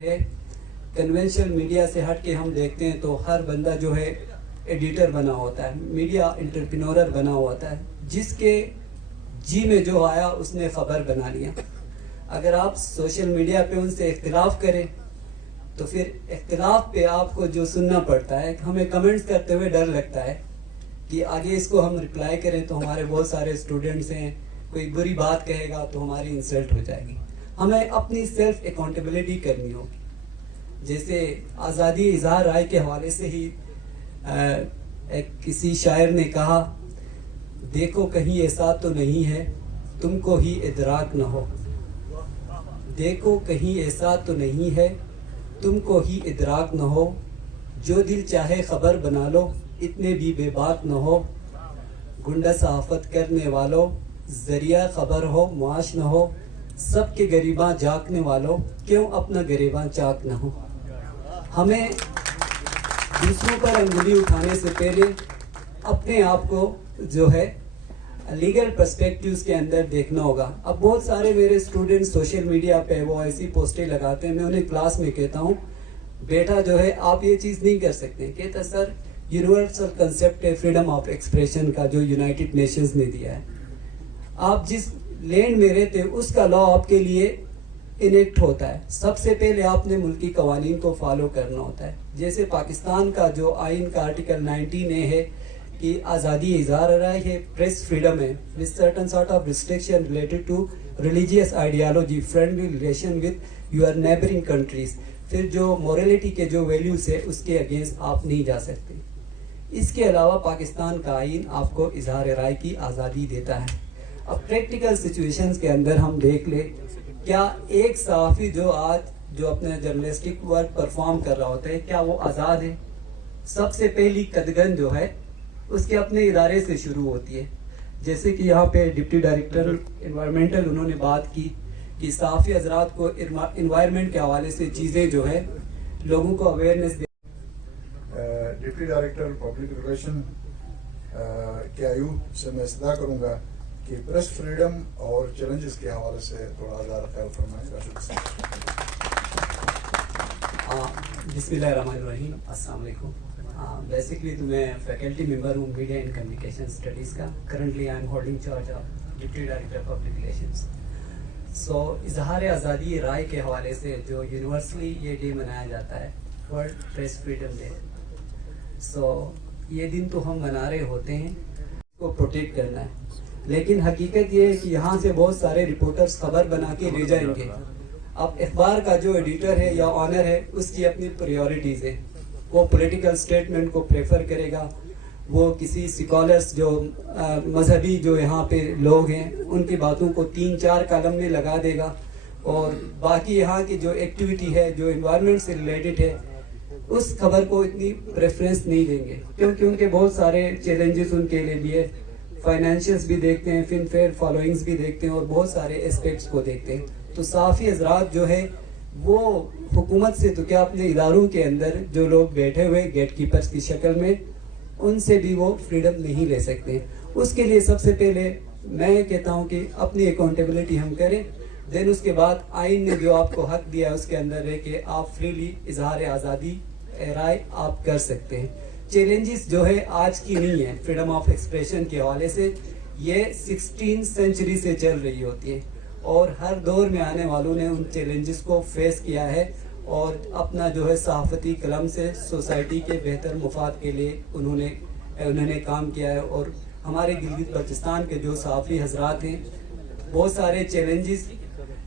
ہے conventional media سے ہٹ کے ہم دیکھتے ہیں تو ہر بندہ جو ہے ایڈیٹر بنا ہوتا ہے, میڈیا انٹرپرینور بنا ہوتا ہے, جس کے جی میں جو آیا اس نے خبر بنا لیا. اگر آپ سوشل میڈیا پہ ان سے اختلاف کریں تو پھر اختلاف پہ آپ کو جو سننا پڑتا ہے, ہمیں کمنٹس کرتے ہوئے ڈر لگتا ہے کہ آگے اس کو ہم رپلائی کریں تو ہمارے بہت سارے اسٹوڈنٹس ہیں, کوئی بری بات کہے گا تو ہماری انسلٹ ہو جائے گی. ہمیں اپنی سیلف اکاؤنٹیبلٹی کرنی ہوگی. جیسے آزادی اظہار رائے کے حوالے سے ہی کسی شاعر نے کہا, دیکھو کہیں ایسا تو نہیں ہے تم کو ہی ادراک نہ ہو, دیکھو کہیں ایسا تو نہیں ہے تم کو ہی ادراک نہ ہو, جو دل چاہے خبر بنا لو اتنے بھی بے باک نہ ہو, گنڈا صحافت کرنے والوں ذریعہ خبر ہو معاش نہ ہو, سب کے گریباں جاگنے والوں کیوں اپنا گریباں چاک نہ ہو. ہمیں دوسروں پر انگلی اٹھانے سے پہلے اپنے آپ کو جو ہے لیگل پرسپیکٹیوز کے اندر دیکھنا ہوگا. اب بہت سارے میرے اسٹوڈنٹ سوشل میڈیا پہ وہ ایسی پوسٹیں لگاتے ہیں, میں انہیں کلاس میں کہتا ہوں بیٹا جو ہے آپ یہ چیز نہیں کر سکتے. کہتا سر یونیورسل کنسیپٹ ہے فریڈم آف ایکسپریشن کا جو یونائٹڈ نیشنز نے دیا ہے, آپ جس لینڈ میں رہتے اس کا لا آپ کے لیے انیکٹ ہوتا ہے. سب سے پہلے آپ نے ملکی قوانین کو فالو کرنا ہوتا ہے. جیسے پاکستان کا جو آئین کا آرٹیکل 19A ہے کہ آزادی اظہار رائے ہے, پریس فریڈم ہے, with certain sort of restriction related to religious ideology, friendly relation with your neighboring countries. پھر جو morality کے جو ویلیوز ہے اس کے اگینسٹ آپ نہیں جا سکتے. اس کے علاوہ پاکستان کا آئین آپ کو اظہار رائے کی آزادی دیتا ہے. اب پریکٹیکل سچویشنز کے اندر ہم دیکھ لیں, کیا ایک صحافی جو آج جو اپنے جرنلسٹک ورک پرفارم کر رہا ہوتا ہے کیا وہ آزاد ہے؟ سب سے پہلی قدغن جو ہے اس کے اپنے ادارے سے شروع ہوتی ہے. جیسے کہ یہاں پہ ڈپٹی ڈائریکٹر انوائرمنٹل انہوں نے بات کی کہ صحافی حضرات کو انوائرمنٹ کے حوالے سے چیزیں جو ہے لوگوں کو اویئرنیس دے. ڈپٹی ڈائریکٹر پبلک ریلیشن کے آیو سے میں استدعا کروں گا کہ پریس فریڈم اور چیلنجز کے حوالے سے تھوڑا زیادہ خیال فرمائیں گا. بسم اللہ الرحمن الرحیم. السلام علیکم. بیسکلی تو میں فیکلٹی ممبر ہوں میڈیا اینڈ کمیونیکیشن اسٹڈیز کا. Currently I am holding charge of deputy director public relations. So اظہار آزادی رائے کے حوالے سے جو یونیورسلی یہ ڈے منایا جاتا ہے, ورلڈ پریس فریڈم ڈے. سو یہ دن تو ہم منا رہے ہوتے ہیں کو پروٹیکٹ کرنا ہے, لیکن حقیقت یہ ہے کہ یہاں سے بہت سارے رپورٹرز خبر بنا کے لے جائیں گے. اب اخبار کا جو ایڈیٹر ہے یا آنر ہے اس کی اپنی پریورٹیز ہے. وہ پولیٹیکل سٹیٹمنٹ کو پریفر کرے گا, وہ کسی سکالرز جو مذہبی جو یہاں پہ لوگ ہیں ان کی باتوں کو 3-4 کالم میں لگا دے گا, اور باقی یہاں کی جو ایکٹیویٹی ہے جو انوائرمنٹ سے ریلیٹڈ ہے اس خبر کو اتنی پریفرنس نہیں دیں گے, کیونکہ ان کے بہت سارے چیلنجز ان کے لیے فائنینشیلس بھی دیکھتے ہیں, فن فیئر فالوئنگز بھی دیکھتے ہیں, اور بہت سارے اسپیکٹس کو دیکھتے ہیں. تو صحافی حضرات جو ہے وہ حکومت سے تو کیا اپنے اداروں کے اندر جو لوگ بیٹھے ہوئے گیٹ کیپرز کی شکل میں ان سے بھی وہ فریڈم نہیں لے سکتے. اس کے لیے سب سے پہلے میں کہتا ہوں کہ اپنی اکاؤنٹیبلٹی ہم کریں, دین اس کے بعد آئین نے جو آپ کو حق دیا اس کے اندر ہے کہ آپ فریلی اظہار آزادی رائے آپ کر سکتے ہیں. چیلنجز جو ہے آج کی نہیں ہے فریڈم آف ایکسپریشن کے حوالے سے, یہ 16 سینچری سے چل رہی ہوتی ہے, اور ہر دور میں آنے والوں نے ان چیلنجز کو فیس کیا ہے اور اپنا جو ہے صحافتی قلم سے سوسائٹی کے بہتر مفاد کے لیے انہوں نے کام کیا ہے. اور ہمارے گلگت بلتستان کے جو صحافی حضرات ہیں بہت سارے چیلنجز,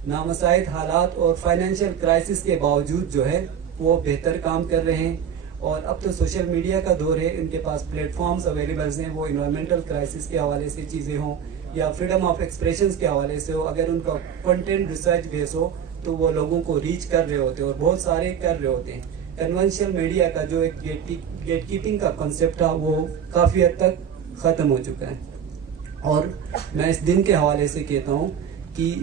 نامساعد حالات اور فائنینشیل کرائسس کے باوجود جو ہے وہ بہتر کام کر رہے ہیں. اور اب تو سوشل میڈیا کا دور ہے, ان کے پاس پلیٹ فارمز اویلیبلز ہیں, وہ انوائرمنٹل کرائسس کے حوالے سے چیزیں ہوں یا فریڈم آف ایکسپریشنز کے حوالے سے ہو, اگر ان کا کنٹینٹ ریسرچ بیس ہو تو وہ لوگوں کو ریچ کر رہے ہوتے ہیں, اور بہت سارے کر رہے ہوتے ہیں. کنونشنل میڈیا کا جو ایک گیٹ کیپنگ کا کنسیپٹ تھا وہ کافی حد تک ختم ہو چکا ہے. اور میں اس دن کے حوالے سے کہتا ہوں کہ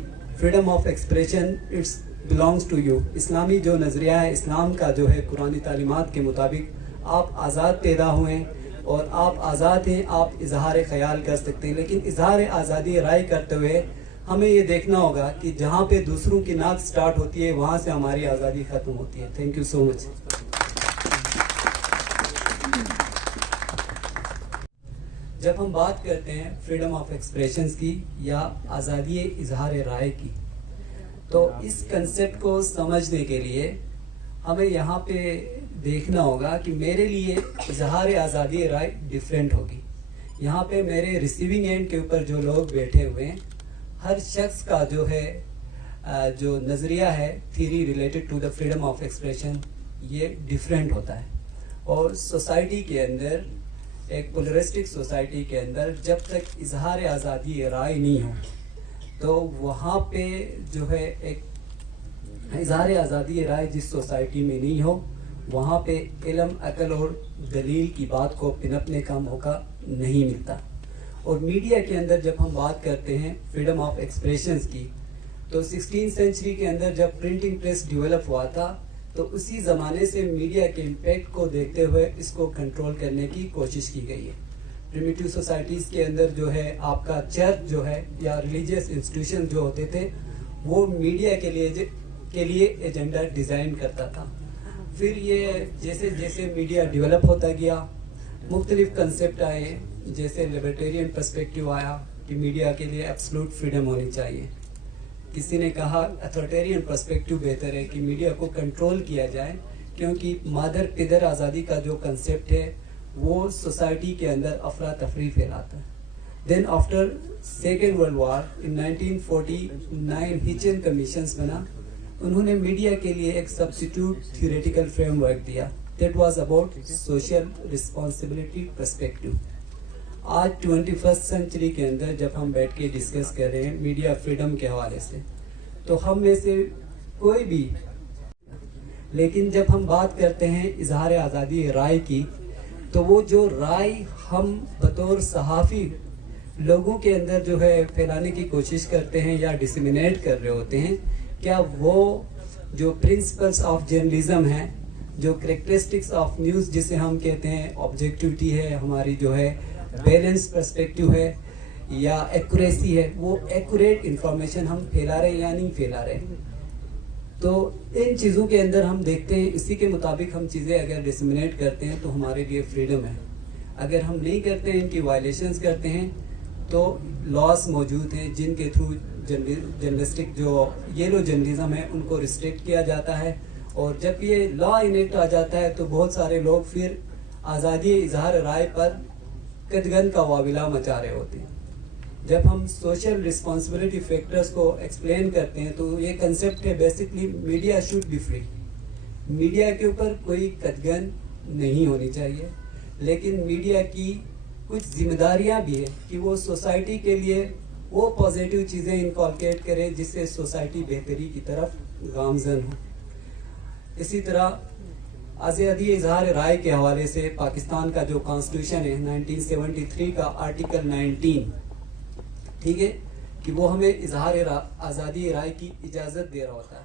freedom of expression it's belongs to you. اسلامی جو نظریہ ہے اسلام کا جو ہے قرآنی تعلیمات کے مطابق آپ آزاد پیدا ہوئے ہیں اور آپ آزاد ہیں, آپ اظہار خیال کر سکتے ہیں, لیکن اظہار آزادی رائے کرتے ہوئے ہمیں یہ دیکھنا ہوگا کہ جہاں پہ دوسروں کی ناک سٹارٹ ہوتی ہے وہاں سے ہماری آزادی ختم ہوتی ہے. تھینک یو سو مچ. جب ہم بات کرتے ہیں فریڈم آف ایکسپریشنز کی یا آزادی اظہار رائے کی، تو اس کنسیپٹ کو سمجھنے کے لیے ہمیں یہاں پہ دیکھنا ہوگا کہ میرے لیے اظہار آزادی رائے ڈیفرنٹ ہوگی. یہاں پہ میرے ریسیونگ اینڈ کے اوپر جو لوگ بیٹھے ہوئے ہیں، ہر شخص کا جو ہے جو نظریہ ہے theory related to the freedom of expression, یہ ڈیفرنٹ ہوتا ہے. اور سوسائٹی کے اندر، ایک پولرسٹک سوسائٹی کے اندر، جب تک اظہار آزادی رائے نہیں ہو تو وہاں پہ جو ہے ایک اظہار آزادی رائے جس سوسائٹی میں نہیں ہو وہاں پہ علم، عقل اور دلیل کی بات کو پنپنے کا موقع نہیں ملتا. اور میڈیا کے اندر جب ہم بات کرتے ہیں فریڈم آف ایکسپریشنز کی، تو 16 سینچری کے اندر جب پرنٹنگ پریس ڈیولپ ہوا تھا تو اسی زمانے سے میڈیا کے امپیکٹ کو دیکھتے ہوئے اس کو کنٹرول کرنے کی کوشش کی گئی ہے. پریمیٹیو سوسائٹیز کے اندر جو ہے آپ کا چرچ جو ہے یا ریلیجیس انسٹیٹیوشن جو ہوتے تھے وہ میڈیا کے لیے ایجنڈا ڈیزائن کرتا تھا. پھر یہ جیسے جیسے میڈیا ڈیولپ ہوتا گیا مختلف کنسیپٹ آئے، جیسے لبرٹیرین پرسپیکٹیو آیا کہ میڈیا کے لیے ایبسلوٹ فریڈم ہونی چاہیے. کسی نے کہا اتھارٹیرین پرسپیکٹیو بہتر ہے کہ میڈیا کو کنٹرول کیا جائے، کیونکہ مادر پدر آزادی کا جو کنسیپٹ ہے وہ سوسائٹی کے اندر افراتفری پھیلاتا ہے. Then after second world war in 1949 Hutchins commissions بنا، انہوں نے میڈیا کے لیے ایک سبسٹیٹیوٹ تھیوریٹیکل فریم ورک دیا. That was about social responsibility perspective. آج 21st سینچری کے اندر جب ہم بیٹھ کے ڈسکس کر رہے ہیں میڈیا فریڈم کے حوالے سے، تو ہم میں سے کوئی بھی، لیکن جب ہم بات کرتے ہیں اظہار آزادی رائے کی، تو وہ جو رائے ہم بطور صحافی لوگوں کے اندر جو ہے پھیلانے کی کوشش کرتے ہیں یا ڈسیمینیٹ کر رہے ہوتے ہیں، کیا وہ جو پرنسپلس آف جرنلزم ہیں، جو کریکٹرسٹکس آف نیوز جسے ہم کہتے ہیں، آبجیکٹیوٹی ہے ہماری، جو ہے بیلنس پرسپیکٹیو ہے یا ایکوریسی ہے، وہ ایکوریٹ انفارمیشن ہم پھیلا رہے ہیں یا نہیں پھیلا رہے. تو ان چیزوں کے اندر ہم دیکھتے ہیں اسی کے مطابق ہم چیزیں اگر ڈسیمینیٹ کرتے ہیں تو ہمارے لیے فریڈم ہے. اگر ہم نہیں کرتے ہیں، ان کی وائلیشنز کرتے ہیں، تو لاس موجود ہیں جن کے تھرو جرنلسٹک جو یلو جرنلزم ہے ان کو ریسٹرکٹ کیا جاتا ہے. اور جب یہ لا انیکٹ آ جاتا ہے تو بہت سارے لوگ پھر آزادی اظہار رائے پر قدغن کا واویلا مچا رہے ہوتے ہیں. جب ہم سوشل رسپانسبلٹی فیکٹرز کو ایکسپلین کرتے ہیں تو یہ کنسیپٹ ہے basically media should be free. Media کے اوپر کوئی قدغن نہیں ہونی چاہیے، لیکن میڈیا کی کچھ ذمہ داریاں بھی ہیں کہ وہ سوسائٹی کے لیے وہ پازیٹیو چیزیں انکالکیٹ کرے جس سے سوسائٹی بہتری کی طرف گامزن ہو. اسی طرح آزادی اظہار رائے کے حوالے سے پاکستان کا جو کانسٹیٹیوشن ہے 1973 کا آرٹیکل 19، ٹھیک ہے، کہ وہ ہمیں اظہار آزادی رائے کی اجازت دے رہا ہوتا ہے.